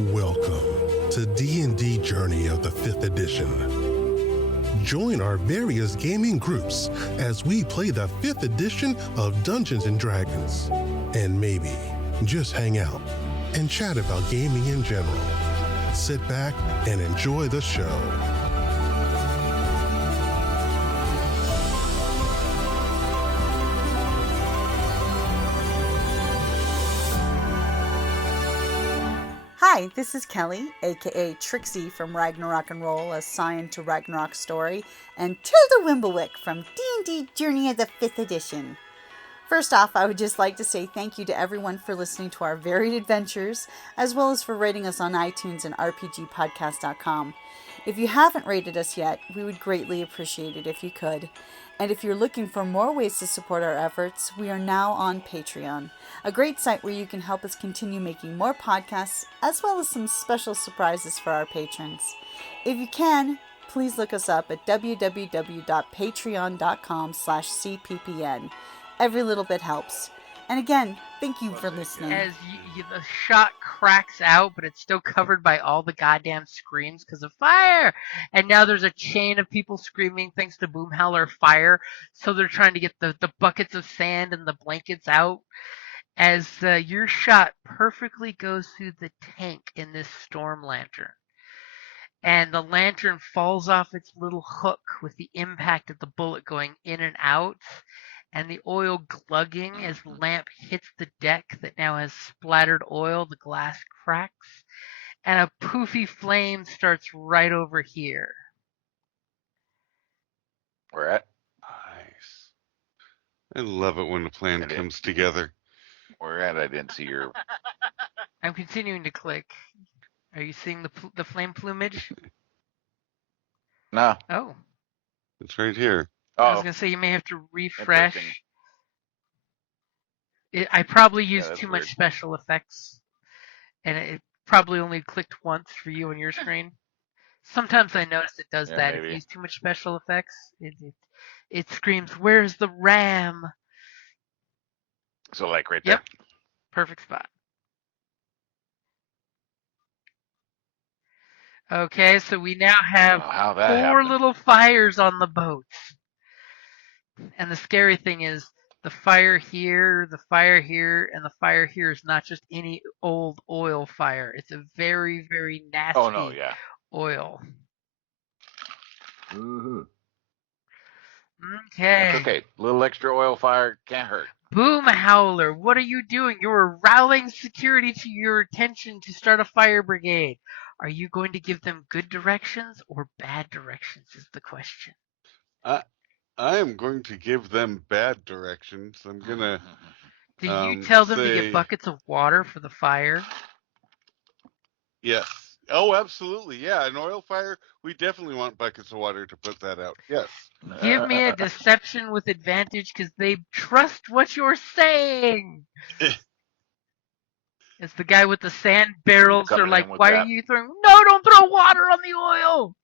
Welcome to D&D Journey of the 5th edition. Join our various gaming groups as we play the 5th edition of Dungeons & Dragons. And maybe just hang out and chat about gaming in general. Sit back and enjoy the show. Hi, this is Kelly, aka Trixie from Ragnarok and Roll, a Scion to Ragnarok story, and Tilda Wimblewick from D&D Journey of the 5th edition. First off, I would just like to say thank you to everyone for listening to our varied adventures, as well as for rating us on iTunes and rpgpodcast.com. If you haven't rated us yet, we would greatly appreciate it if you could. And if you're looking for more ways to support our efforts, we are now on Patreon, a great site where you can help us continue making more podcasts, as well as some special surprises for our patrons. If you can, please look us up at www.patreon.com/cppn. Every little bit helps. And again, thank you for listening. As the shot cracks out, but it's still covered by all the goddamn screams because of fire. And now there's a chain of people screaming thanks to Boomhowler fire. So they're trying to get the buckets of sand and the blankets out. As your shot perfectly goes through the tank in this storm lantern. And the lantern falls off its little hook with the impact of the bullet going in and out. And the oil glugging as the lamp hits the deck that now has splattered oil, the glass cracks, and a poofy flame starts right over here. Where at? Nice. I love it when a plan comes together. Where at? I didn't see your... I'm continuing to click. Are you seeing the flame plumage? No. Oh. It's right here. I was going to say you may have to refresh. I probably used too much special effects. And it probably only clicked once for you on your screen. Sometimes I notice it does that. Maybe. If you use too much special effects, it screams, "Where's the RAM?" So like right there? Yep. Perfect spot. Okay, so we now have 4 little fires on the boats. And the scary thing is the fire here, and the fire here is not just any old oil fire. It's a very, very nasty oil. Mm-hmm. Okay. That's okay. A little extra oil fire can't hurt. Boomhowler, what are you doing? You're rallying security to your attention to start a fire brigade. Are you going to give them good directions or bad directions is the question. I am going to give them bad directions. I'm going to... Do you tell them to get buckets of water for the fire? Yes. Oh, absolutely. Yeah, an oil fire, we definitely want buckets of water to put that out. Yes. Give me a deception with advantage because they trust what you're saying. It's the guy with the sand barrels. They're like, why are you throwing... No, don't throw water on the oil!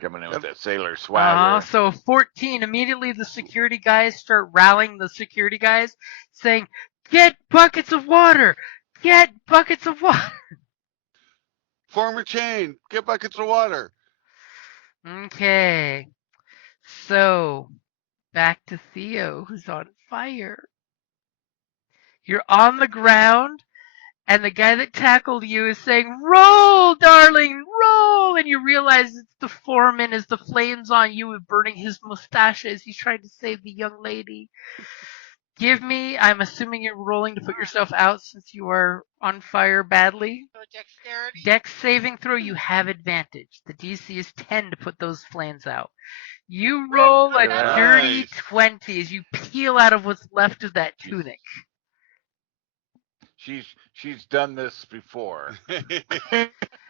Coming in with that sailor swagger. So 14. Immediately the security guys start rallying the security guys, saying, "Get buckets of water! Get buckets of water!" Form a chain. Get buckets of water. Okay. So, back to Theo, who's on fire. You're on the ground. And the guy that tackled you is saying, "Roll, darling, roll!" And you realize it's the foreman as the flames on you and burning his mustache as he's trying to save the young lady. Give me, I'm assuming you're rolling to put yourself out since you are on fire badly. So dexterity? Dex saving throw, you have advantage. The DC is 10 to put those flames out. You roll a dirty 20 as you peel out of what's left of that tunic. She's done this before.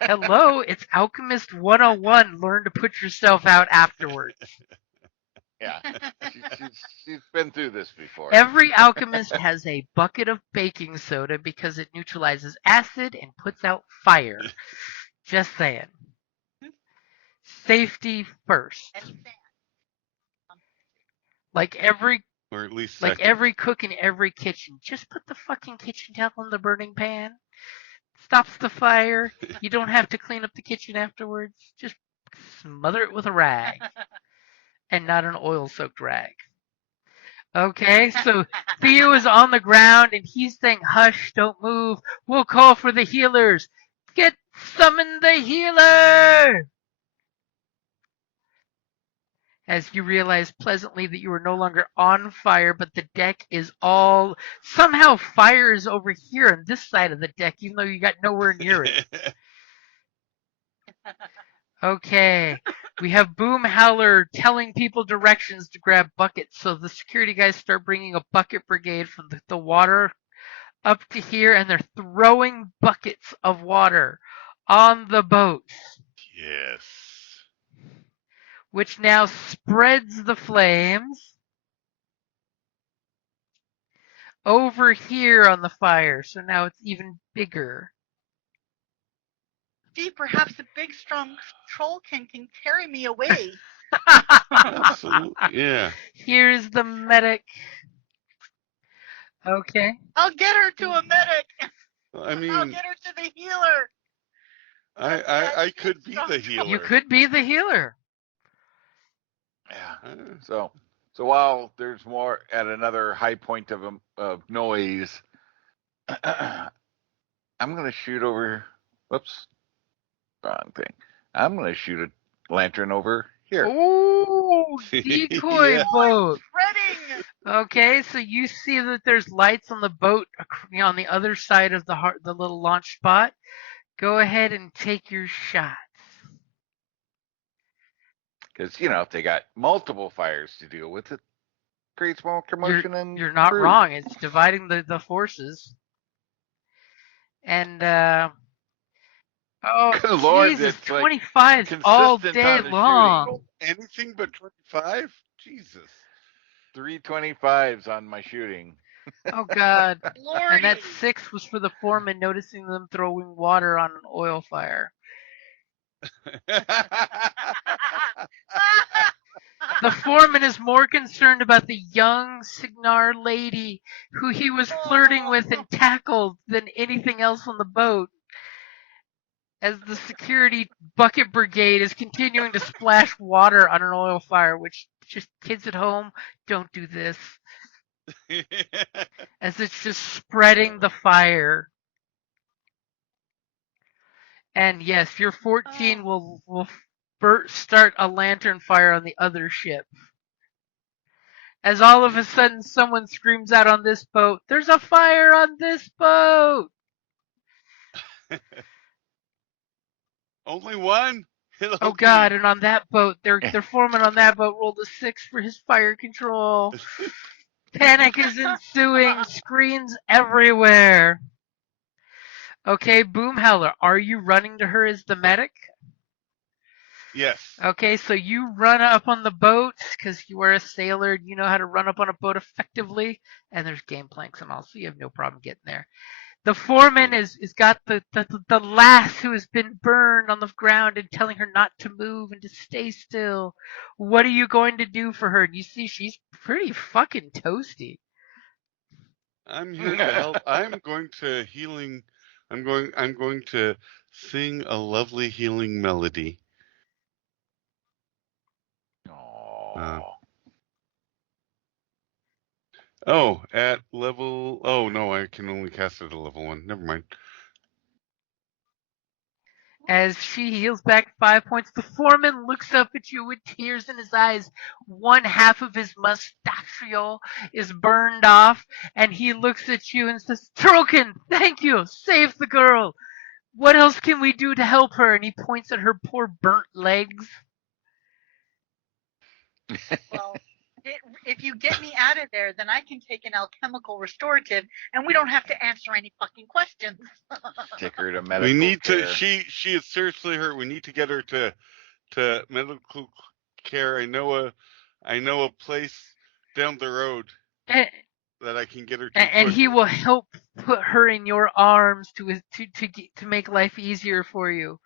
Hello, it's Alchemist 101. Learn to put yourself out afterwards. Yeah, she's been through this before. Every alchemist has a bucket of baking soda because it neutralizes acid and puts out fire. Just saying. Safety first. Like every or at least Like second. every cook in every kitchen, just put the fucking kitchen towel in the burning pan. Stops the fire. You don't have to clean up the kitchen afterwards. Just smother it with a rag, and not an oil-soaked rag. Okay, so Theo is on the ground and he's saying, "Hush, don't move. We'll call for the healers. Summon the healer!" As you realize pleasantly that you are no longer on fire, but the deck is all somehow fire is over here on this side of the deck, even though you got nowhere near it. Okay. We have Boom Howler telling people directions to grab buckets. So the security guys start bringing a bucket brigade from the water up to here, and they're throwing buckets of water on the boats, Yes. which now spreads the flames over here on the fire. So now it's even bigger. Gee, perhaps a big, strong trollkin can carry me away. Absolutely. Yeah. Here's the medic. Okay. I'll get her to a medic. I I'll mean, get her to the healer. I could be the healer. You could be the healer. Yeah. So while there's more at another high point of noise, I'm gonna shoot over. Whoops, wrong thing. I'm gonna shoot a lantern over here. Ooh, decoy Yeah. boat. Spreading. Okay, so you see that there's lights on the boat on the other side of the little launch spot. Go ahead and take your shots. Because if they got multiple fires to deal with, it creates more commotion and You're not crew. wrong. It's dividing the forces. And oh Lord, Jesus, it's like 25s all consistent day on the long. shooting. Anything but 25? Jesus. 325s on my shooting. Oh God. Lordy. And that 6 was for the foreman noticing them throwing water on an oil fire. The foreman is more concerned about the young Signar lady who he was flirting with and tackled than anything else on the boat. As the security bucket brigade is continuing to splash water on an oil fire, which just kids at home, don't do this. As it's just spreading the fire. And yes, your 14 will start a lantern fire on the other ship. As all of a sudden someone screams out on this boat, "There's a fire on this boat!" Only one? Oh God, and on that boat, their foreman on that boat rolled a 6 for his fire control. Panic is ensuing, screams everywhere. Okay, Boom Howler, are you running to her as the medic? Yes. Okay, so you run up on the boat, because you are a sailor, you know how to run up on a boat effectively, and there's game planks and all, so you have no problem getting there. The foreman is got the lass who has been burned on the ground and telling her not to move and to stay still. What are you going to do for her? And you see she's pretty fucking toasty. I'm here to help. I'm going to sing a lovely healing melody. At level. Oh no, I can only cast it at level 1. Never mind. As she heals back 5 points, the foreman looks up at you with tears in his eyes. One half of his mustachio is burned off, and he looks at you and says, "Trollkin, thank you, save the girl. What else can we do to help her?" And he points at her poor burnt legs. Well, if you get me out of there, then I can take an alchemical restorative, and we don't have to answer any fucking questions. Take her to medical We need care. to. She is seriously hurt. We need to get her to medical care. I know a place down the road that I can get her to. And he will help put her in your arms to make life easier for you.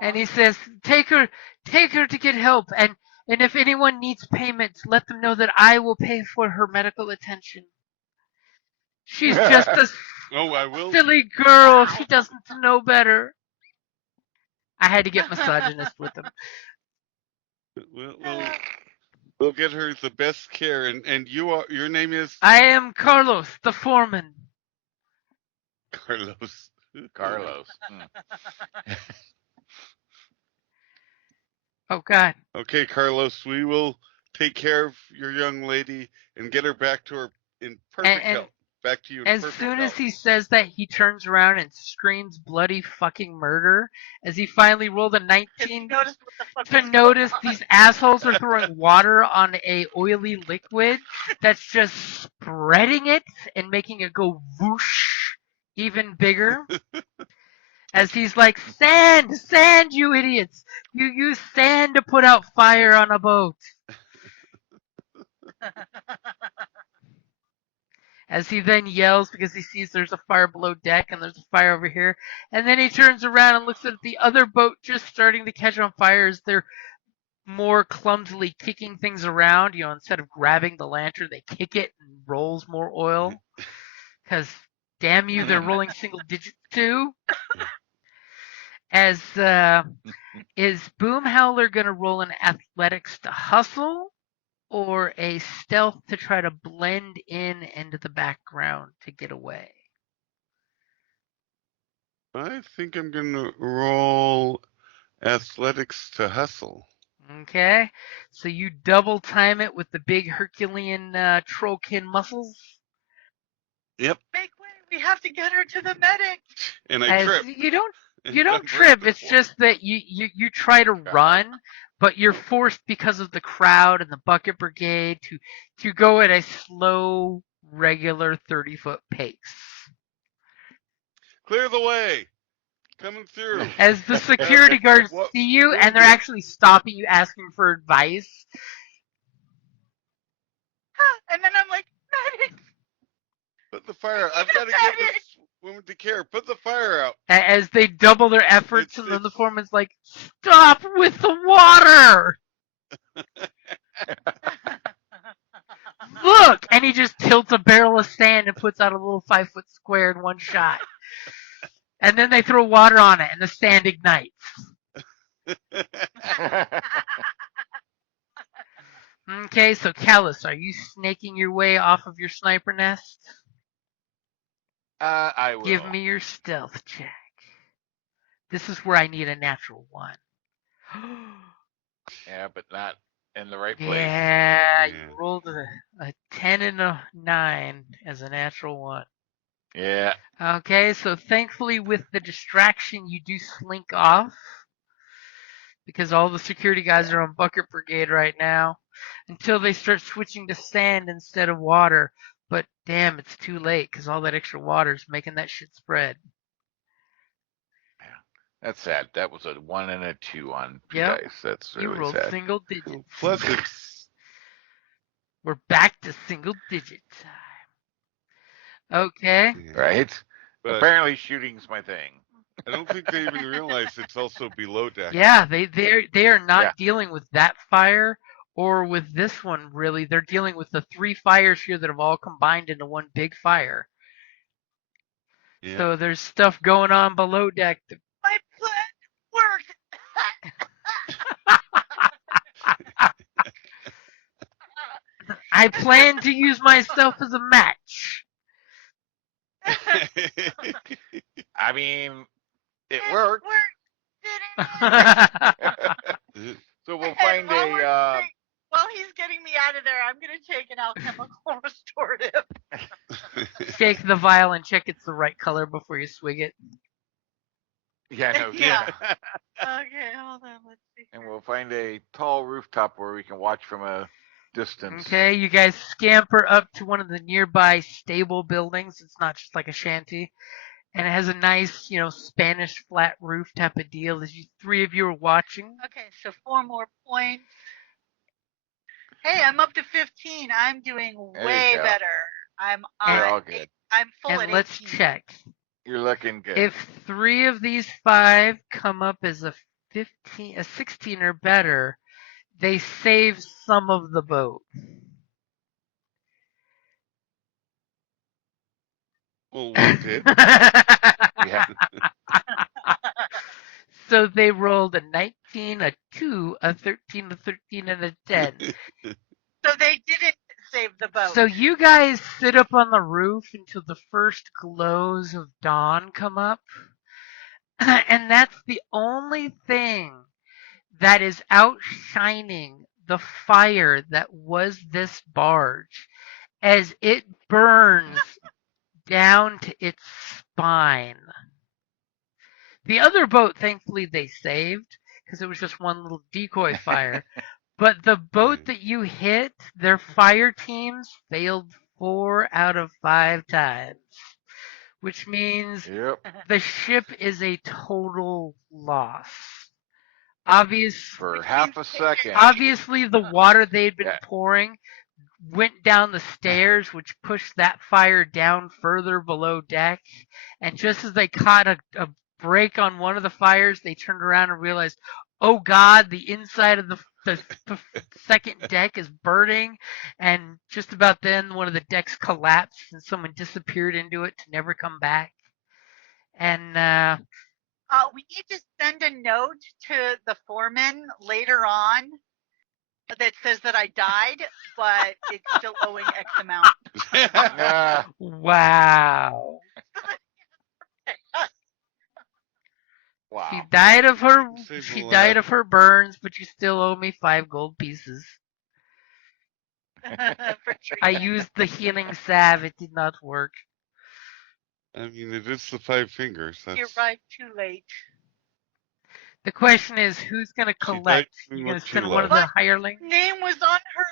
And he says, take her to get help. And And if anyone needs payment, let them know that I will pay for her medical attention. She's just a Oh, I will. silly girl. She doesn't know better. I had to get misogynist with him. We'll get her the best care. And your name is I am Carlos, the foreman. Carlos. Carlos. Oh, God. Okay, Carlos, we will take care of your young lady and get her back to her in perfect health. Back to you in As perfect soon health. as he says that, he turns around and screams bloody fucking murder as he finally rolled a 19 to notice these assholes are throwing water on a oily liquid that's just spreading it and making it go whoosh even bigger. As he's like, sand, you idiots! You use sand to put out fire on a boat. As he then yells because he sees there's a fire below deck and there's a fire over here. And then he turns around and looks at the other boat just starting to catch on fire as they're more clumsily kicking things around. You know, instead of grabbing the lantern, they kick it and rolls more oil. Because, damn you, they're rolling single digits too. As, is Boom Howler going to roll an athletics to hustle? Or a stealth to try to blend into the background to get away? I think I'm going to roll athletics to hustle. Okay, so you double time it with the big Herculean trollkin muscles. Yep. Make way! We have to get her to the medic. And I trip. You don't trip. It's just that you try to run, but you're forced because of the crowd and the bucket brigade to go at a slow, regular 30-foot pace. Clear the way. Coming through. As the security guards see you and they're actually stopping you, asking for advice. And then I'm like, medic! Put the fire out. I've got to get this woman to care. Put the fire out. As they double their efforts, and then the foreman's like, stop with the water! Look! And he just tilts a barrel of sand and puts out a little 5-foot square in one shot. And then they throw water on it, and the sand ignites. Okay, so Callus, are you snaking your way off of your sniper nest? I will. Give me your stealth check. This is where I need a natural 1. Yeah, but not in the right place. Yeah, you rolled a 10 and a 9 as a natural 1. Yeah. Okay, so thankfully with the distraction, you do slink off. Because all the security guys are on bucket brigade right now. Until they start switching to sand instead of water. But damn, it's too late because all that extra water is making that shit spread. Yeah, that's sad. That was a 1 and a 2 on Yep. dice. That's really you rolled sad. single digits. Plus it's... We're back to single digit time. Okay. Right? But apparently shooting's my thing. I don't think they even realize it's also below deck. Yeah, they are not dealing with that fire or with this one, really. They're dealing with the 3 fires here that have all combined into one big fire. Yeah. So there's stuff going on below deck. My plan worked! I plan to use myself as a match. I mean, it worked. So we'll find a... While he's getting me out of there, I'm going to take an alchemical restorative. Shake the vial and check it's the right color before you swig it. Yeah, no. Yeah. Okay, hold on. Let's see. And we'll find a tall rooftop where we can watch from a distance. Okay, you guys scamper up to one of the nearby stable buildings. It's not just like a shanty. And it has a nice, Spanish flat roof type of deal as you 3 of you are watching. Okay, so 4 more points. Hey, I'm up to 15. I'm doing way better. I'm all good. I'm full at 18. Let's check. You're looking good. If 3 of these 5 come up as a 16 or better, They save some of the boat. Well, one did. Yeah. So they rolled a 19, a 2, a 13, a 13, and a 10. So they didn't save the boat. So you guys sit up on the roof until the first glows of dawn come up. And that's the only thing that is outshining the fire that was this barge as it burns down to its spine. The other boat, thankfully, they saved because it was just one little decoy fire. But the boat that you hit, their fire teams failed 4 out of 5 times, which means Yep. the ship is a total loss. For half a second. Obviously, the water they'd been Yeah. pouring went down the stairs, which pushed that fire down further below deck. And just as they caught a break on one of the fires, they turned around and realized, oh God, the inside of the second deck is burning. And just about then, one of the decks collapsed and someone disappeared into it to never come back. And we need to send a note to the foreman later on that says that I died, but it's still owing X amount. wow. Wow. She died of her Save she a died laugh. of her burns, but you still owe me 5 gold pieces. I used the healing salve, it did not work. I mean, it is the 5 fingers. That's... You arrived too late. The question is, who's going to collect? You going to send one of the hirelings? Name was on her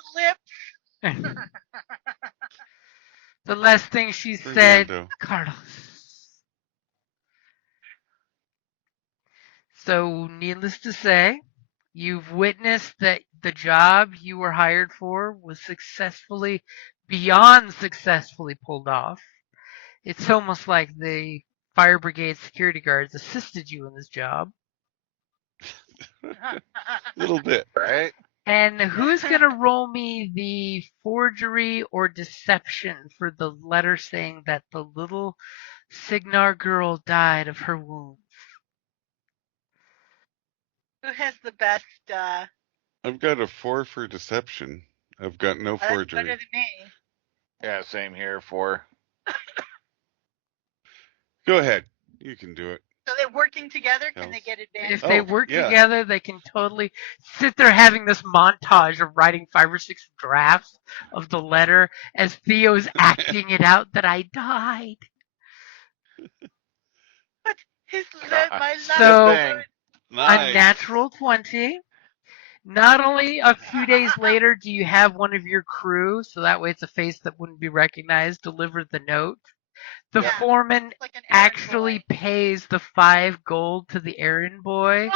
lips. The last thing she said, Fernando. Carlos. So, needless to say, you've witnessed that the job you were hired for was beyond successfully pulled off. It's almost like the fire brigade security guards assisted you in this job. A little bit. Right? And who's going to roll me the forgery or deception for the letter saying that the little Signar girl died of her wounds? Who has the best? I've got a 4 for deception. I've got no forgery. Better than me. Yeah, same here. 4. Go ahead. You can do it. So they're working together. Can they get advantage? If they work together, they can totally sit there having this montage of writing 5 or 6 drafts of the letter as Theo's acting it out that I died. But my So, nice. A natural 20. Not only a few days later do you have one of your crew, so that way it's a face that wouldn't be recognized, deliver the note. The foreman like actually pays the 5 gold to the errand boy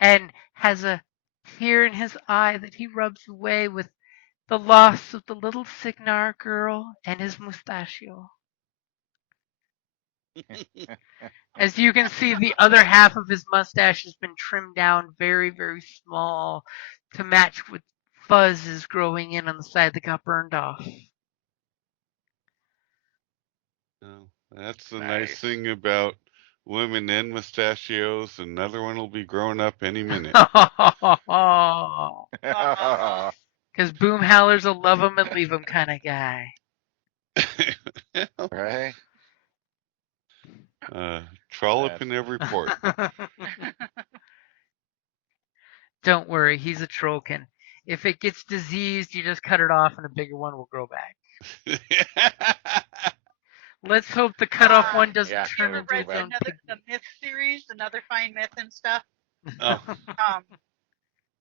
and has a tear in his eye that he rubs away with the loss of the little Signar girl and his mustachio. As you can see, the other half of his mustache has been trimmed down very, very small to match with fuzzes growing in on the side that got burned off. Oh, that's the nice thing about women and mustachios. Another one will be growing up any minute. Because Boomhowler's a love 'em and leave 'em kind of guy. Right? Trollop in every port. Don't worry, he's a trollkin. If it gets diseased, you just cut it off and a bigger one will grow back. Let's hope the cut off one doesn't turn into its own the myth series, another fine myth and stuff. Oh.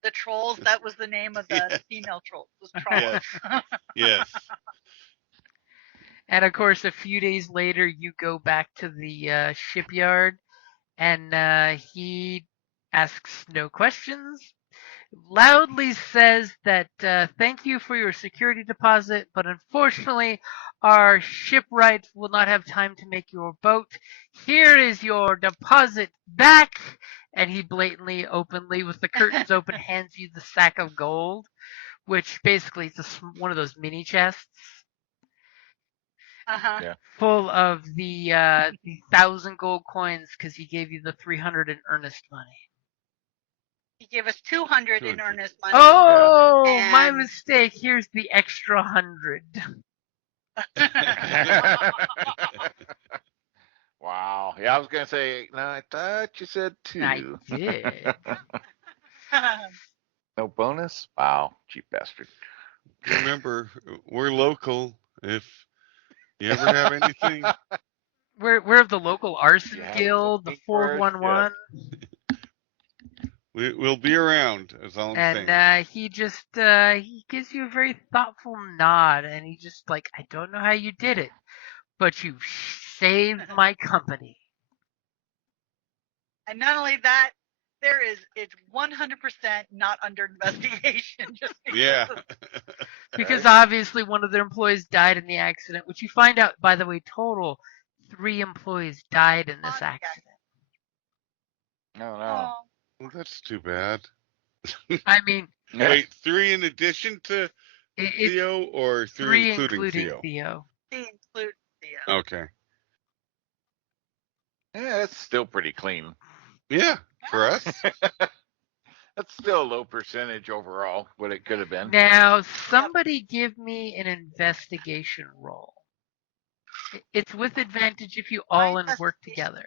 The trolls, that was the name of the female trolls. Was trolls. Yes. And of course, a few days later, you go back to the shipyard, and he asks no questions. Loudly says that thank you for your security deposit, but unfortunately, our shipwrights will not have time to make your boat. Here is your deposit back, and he blatantly, openly, with the curtains open, hands you the sack of gold, which basically is one of those mini chests Uh-huh. full of the 1,000 gold coins because he gave you the 300 in earnest money. He gave us 200 in 200. earnest money. Oh, my and- mistake. Here's the extra 100. Wow. Yeah, I was gonna say. No, I thought you said 2. I did. No bonus. Wow, cheap bastard. Remember, we're local. If you ever have anything, We're of the local arson You have guild, the something for us? 411, we'll be around. That's all I'm saying. and he just he gives you a very thoughtful nod, and he just like, I don't know how you did it, but you saved my company. And not only that, it's 100% not under investigation. Just Yeah. Because obviously one of their employees died in the accident, which you find out, by the way, total 3 employees died in this accident. No, no. Well, that's too bad. I mean, Wait, 3 in addition to it's Theo, or 3 including Theo? Theo. 3 include Theo. Okay. Yeah, that's still pretty clean. Yeah, for us. That's still a low percentage overall, what it could have been. Now, somebody give me an investigation roll. It's with advantage if you all work together.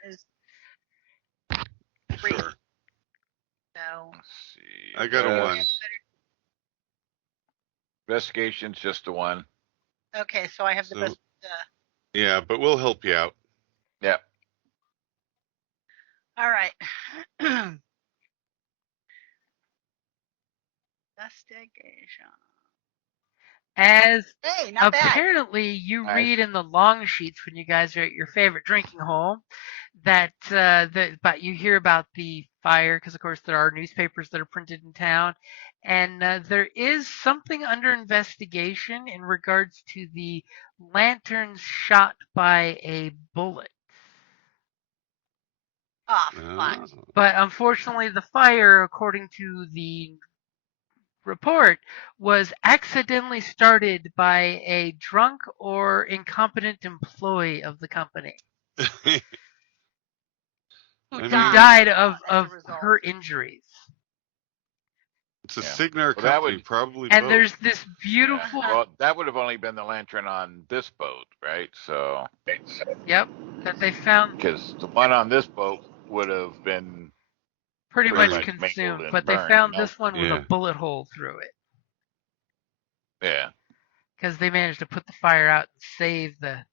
Three. Sure. So Let's see. I got a 1. Investigation's just a 1. Okay, so I have the best. Yeah, but we'll help you out. Yeah. All right. Investigation. As not apparently bad. you Nice. read in the long sheets when you guys are at your favorite drinking hole that but you hear about the fire because of course there are newspapers that are printed in town, and there is something under investigation in regards to the lanterns shot by a bullet. Fuck. But unfortunately, the fire, according to the report, was accidentally started by a drunk or incompetent employee of the company who died of her injuries. It's a Signar Well, that company, would- probably And both. there's this beautiful. Well, that would have only been the lantern on this boat, right? So. Yep, that they found Because the one on this boat would have been pretty much mangled consumed, and but they burned, found you know? this one with a bullet hole through it Yeah. because they managed to put the fire out and save the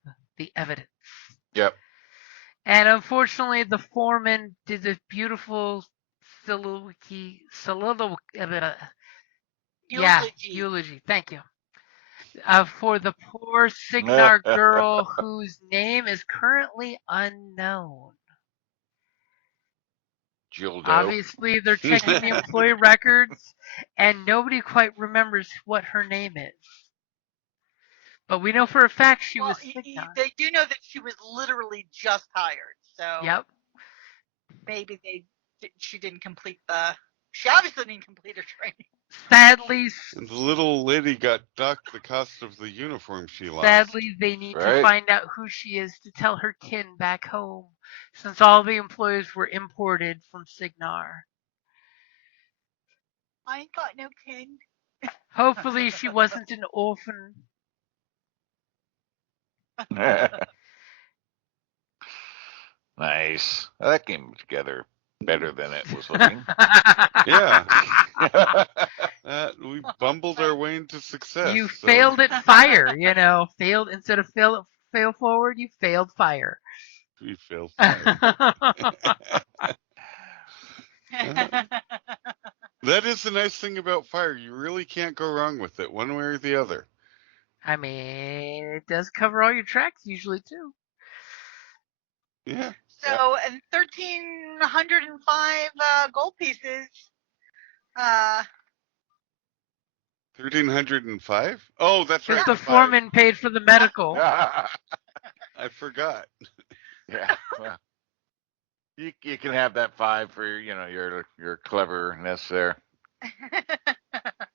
evidence. Yep. And unfortunately, the foreman did this beautiful eulogy. Thank you. For the poor Signar girl whose name is currently unknown. Gildo. Obviously, they're checking the employee records, and nobody quite remembers what her name is. But we know for a fact she was Signar. They do know that she was literally just hired, so Yep. Maybe she didn't complete she obviously didn't complete her training. Sadly, and the little lady got docked the cost of the uniform she lost. Sadly, they need to find out who she is to tell her kin back home, since all the employees were imported from Signar. I ain't got no kin. Hopefully, she wasn't an orphan. Nice. Well, that came together better than it was looking. Yeah. We bumbled our way into success. You failed at fire, failed instead of fail forward, you failed fire. We failed fire. That is the nice thing about fire. You really can't go wrong with it, one way or the other. I mean, it does cover all your tracks usually, too. Yeah. So, and 1,305 gold pieces. 1,305? Oh, that's right. The foreman paid for the medical. I forgot. Yeah. Well, You can have that 5 for your cleverness there.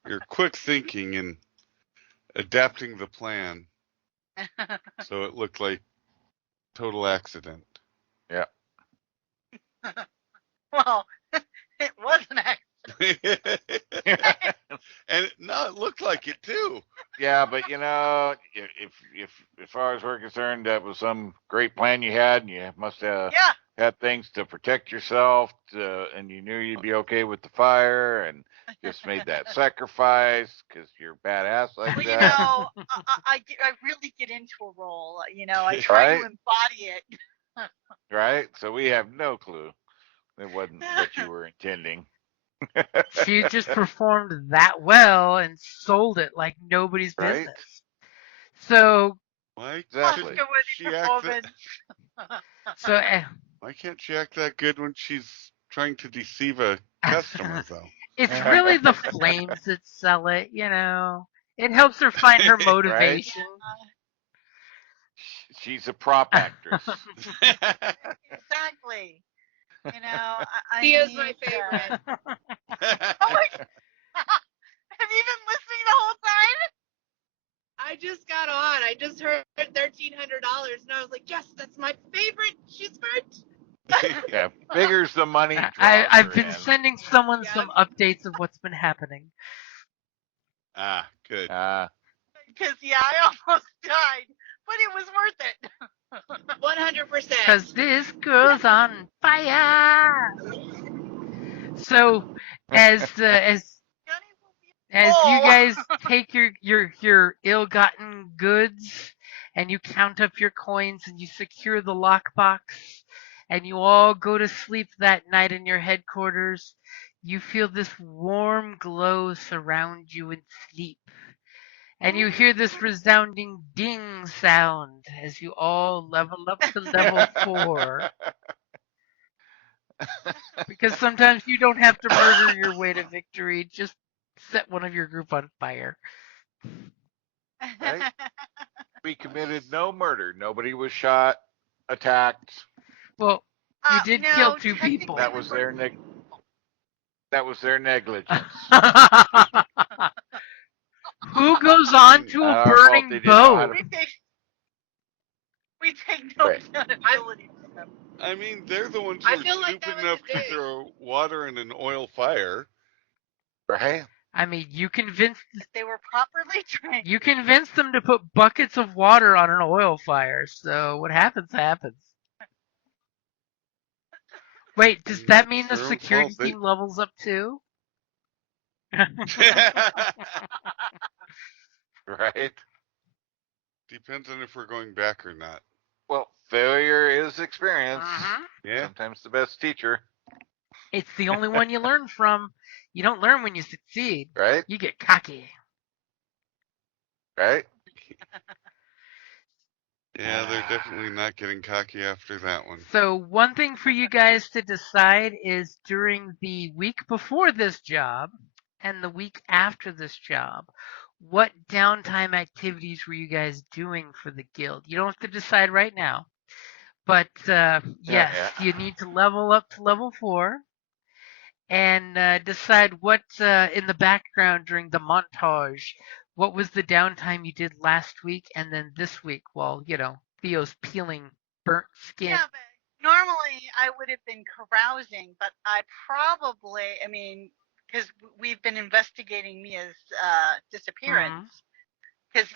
Your quick thinking and adapting the plan so it looked like total accident. Yeah. Well, it was an accident. And no, it looked like it too. Yeah, but if as far as we're concerned, that was some great plan you had, and you must have had things to protect yourself, and you knew you'd be okay with the fire, and just made that sacrifice because you're badass like that. I really get into a role. I try to embody it. Right? So we have no clue. It wasn't what you were intending. She just performed that well and sold it like nobody's business. So why exactly. She act so why can't she act that good when she's trying to deceive a customer though? It's really the flames that sell it, It helps her find her motivation. Right? She's a prop actress. Exactly. Thea's my favorite. Oh my God. Have you been listening the whole time? I just got on. I just heard $1,300, and I was like, yes, that's my favorite. She's smart. Yeah, figures the money. I've been sending someone some updates of what's been happening. Ah, good. Because I almost died, but it was worth it. 100%. Because this girl's on fire. So, as you guys take your ill-gotten goods and you count up your coins and you secure the lockbox and you all go to sleep that night in your headquarters, you feel this warm glow surround you in sleep. And you hear this resounding ding sound as you all level up to level 4. Because sometimes you don't have to murder your way to victory. Just set one of your group on fire. Right? We committed no murder. Nobody was shot, attacked. Well, you did kill 2 people. That was their negligence. Who goes on to a burning boat? We take no accountability for them. I mean, they're the ones who are stupid enough to throw water in an oil fire. Right? I mean, you convinced... They were properly trained. You convinced them to put buckets of water on an oil fire, so what happens, happens. Wait, does that mean the security team levels up too? Right? Depends on if we're going back or not. Well, failure is experience. Yeah. Sometimes the best teacher. It's the only one you learn from. You don't learn when you succeed. Right? You get cocky. Right? Yeah, they're definitely not getting cocky after that one. So one thing for you guys to decide is during the week before this job and the week after this job, what downtime activities were you guys doing for the guild? You don't have to decide right now. But yes, you need to level up to level 4 and decide what in the background during the montage, what was the downtime you did last week and then this week while, Theo's peeling burnt skin. Yeah, but normally I would have been carousing, but I probably, because we've been investigating Mia's disappearance. Because,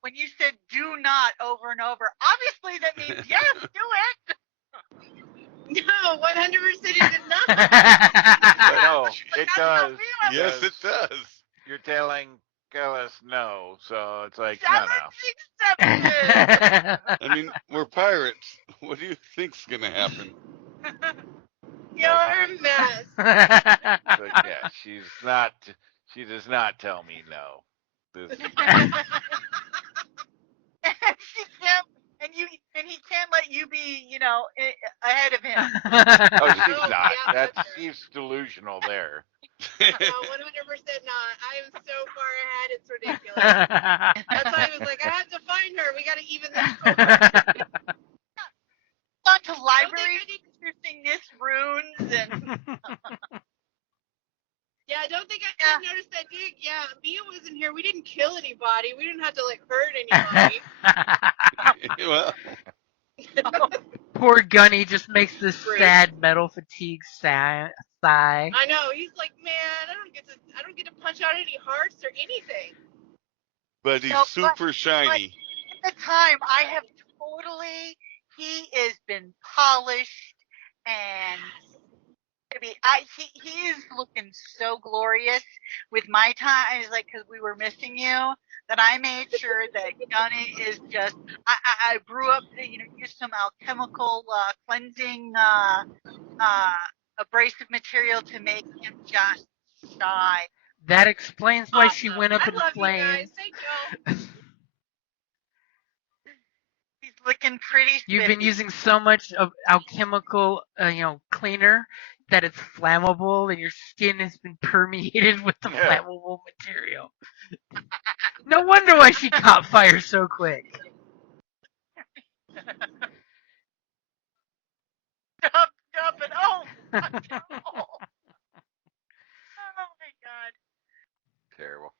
when you said do not over and over, obviously that means yes, do it. No, 100% it did not. No, it does. Yes, it does. You're telling us no, so it's like, 7, 6, 7. I mean, we're pirates. What do you think's gonna happen? You're a mess. But yeah, she does not tell me no. And he can't let you be, ahead of him. Oh, she's not. She's delusional there. No, 100% not. I am so far ahead, it's ridiculous. That's why I was like, I have to find her. We got to even this score. On to library. Interesting. Nyss didn't have to like hurt anybody. Well, Poor Gunny just makes this Rude. sad metal fatigue sigh. I know. He's like, man, I don't get to punch out any hearts or anything. but he's No, super shiny. At the time, I have he has been polished and he is looking so glorious with my time. It's like, because we were missing you, that I made sure that Gunny is just, I brew up, used some alchemical cleansing abrasive material to make him just shy. That explains why she Awesome. went up I in love you guys. flames. Thank y'all. He's looking pretty spiffy. You've been using so much of alchemical, cleaner that it's flammable, and your skin has been permeated with the flammable material. No wonder why she caught fire so quick. Stop it! Oh my god! Terrible.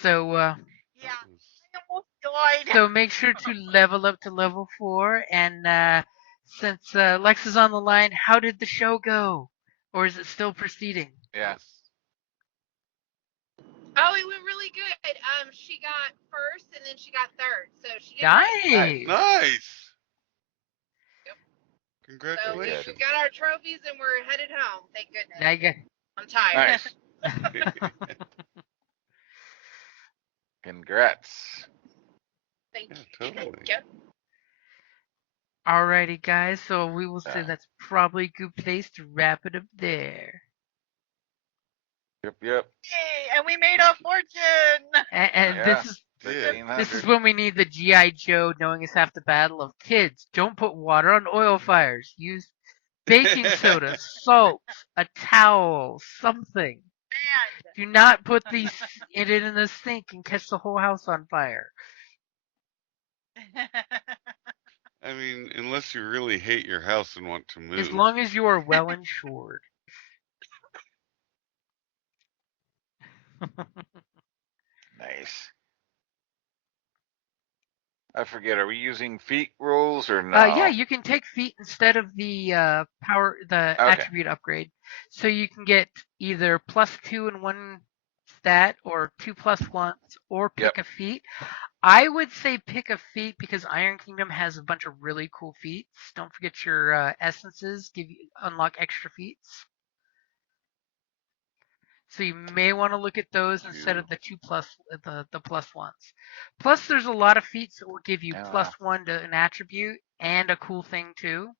So, Yeah, I almost died. So make sure to level up to level 4. And since Lex is on the line, how did the show go? Or is it still proceeding? Yeah. Oh, it went really good. She got first and then she got third. So she did Nice. Nice. Yep. Congratulations. So we got our trophies and we're headed home. Thank goodness. Now you got... I'm tired. Nice. Congrats. Thank Yeah, you. totally. Yep. Alrighty, guys. So we will say that's probably a good place to wrap it up there. Yep. Yay, and we made a fortune. And Yeah. this is when we need the G.I. Joe knowing is half the battle of kids. Don't put water on oil fires. Use baking soda, salt, a towel, something. Man. Do not put it in the sink and catch the whole house on fire. I mean, unless you really hate your house and want to move. As long as you are well insured. Nice. I forget. Are we using feat rules or no? Yeah, you can take feat instead of the attribute upgrade. So you can get either +2 in one stat, or 2+1s, or pick a feat. I would say pick a feat because Iron Kingdom has a bunch of really cool feats. Don't forget your essences unlock extra feats. So you may want to look at those instead of the the +1s. Plus, there's a lot of feats that will give you +1 to an attribute and a cool thing too.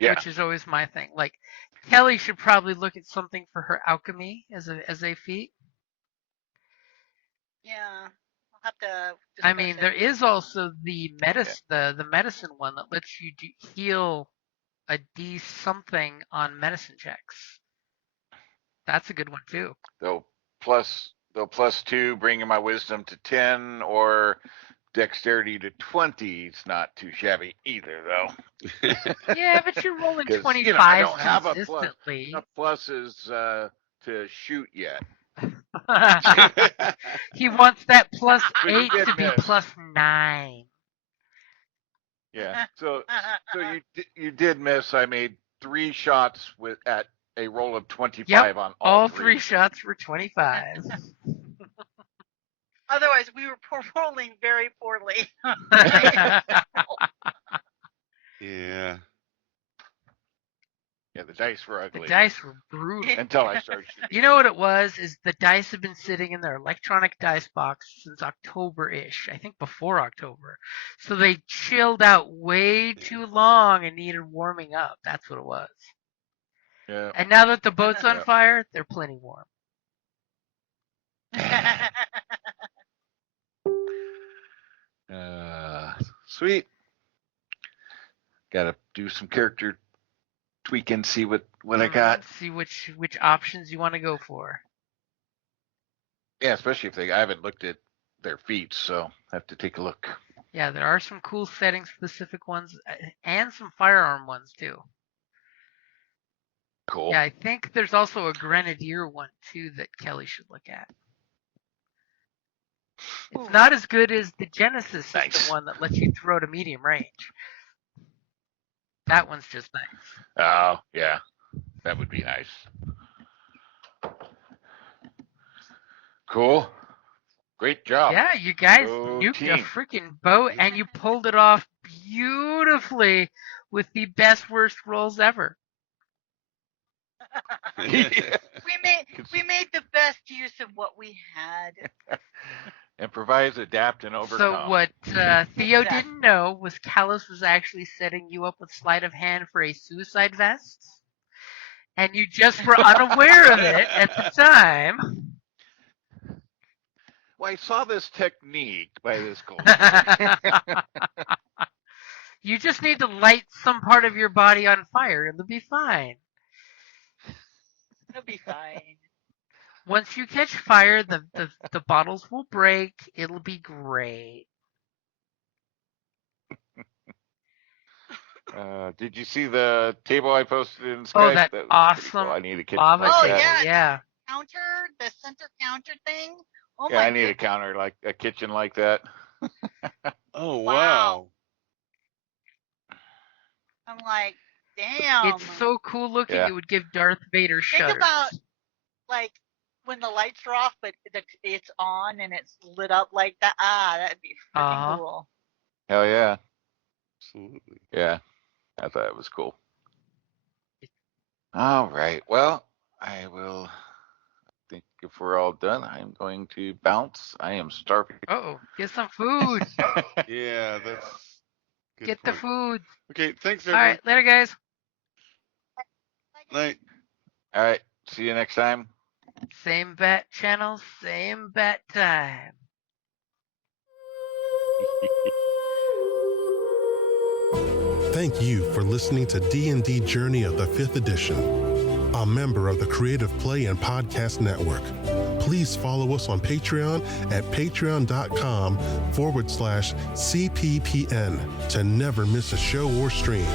Yeah. Which is always my thing. Like Kelly should probably look at something for her alchemy as a feat. Yeah, I'll have to. I mean, there is also the the medicine one that lets you heal a D something on medicine checks. That's a good one too. They'll +2, bringing my wisdom to 10, or dexterity to 20. It's not too shabby either, though. Yeah, but you're rolling 25 I don't have consistently. enough pluses to shoot yet. He wants that +8 to be +9. Yeah. So you did miss. I made 3 shots at a roll of 25 on all 3 shots were 25. Otherwise, we were rolling very poorly. Yeah. Yeah, the dice were ugly. The dice were brutal. Until I started shooting. You know what it was? Is the dice have been sitting in their electronic dice box since October-ish. I think before October. So they chilled out way too long and needed warming up. That's what it was. Yeah. And now that the boat's on fire, they're plenty warm. Sweet. Gotta do some character tweaking, see what I got. See which options you want to go for. Yeah, especially if I haven't looked at their feats, so I have to take a look. Yeah, there are some cool setting-specific ones, and some firearm ones too. Cool. Yeah, I think there's also a grenadier one too that Kelly should look at. It's not as good as the Genesis system Nice. one that lets you throw to medium range. That one's just nice. Oh, yeah. That would be nice. Cool. Great job. Yeah, you guys Go nuked a team. freaking boat and you pulled it off beautifully with the best worst rolls ever. We made the best use of what we had. Improvise, adapt, and overcome. So what Theo didn't know was Callus was actually setting you up with sleight of hand for a suicide vest, and you just were unaware of it at the time. Well, I saw this technique by this culture. You just need to light some part of your body on fire. It'll be fine. It'll be fine. Once you catch fire, the bottles will break. It'll be great. Did you see the table I posted in Skype? Oh, that was awesome cool. I need a kitchen lava like table. that. Yeah. Counter, the center counter thing. Oh Yeah, my I need a goodness. counter, like a kitchen like that. Oh, Wow. wow. I'm like, damn. It's so cool looking. Yeah. It would give Darth Vader shudders. Think about like when the lights are off, but it's on and it's lit up like that. That'd be freaking cool. Hell yeah. Absolutely. Yeah. I thought it was cool. All right. Well, I will think if we're all done, I'm going to bounce. I am starving. Uh-oh. Get some food. Yeah, that's good Get the point. food. Okay, thanks, All everyone. right. Later, guys. Night. All right. See you next time. Same bat channel, same bat time. Thank you for listening to D&D Journey of the 5th Edition, a member of the Creative Play and Podcast Network. Please follow us on Patreon at patreon.com/CPPN to never miss a show or stream.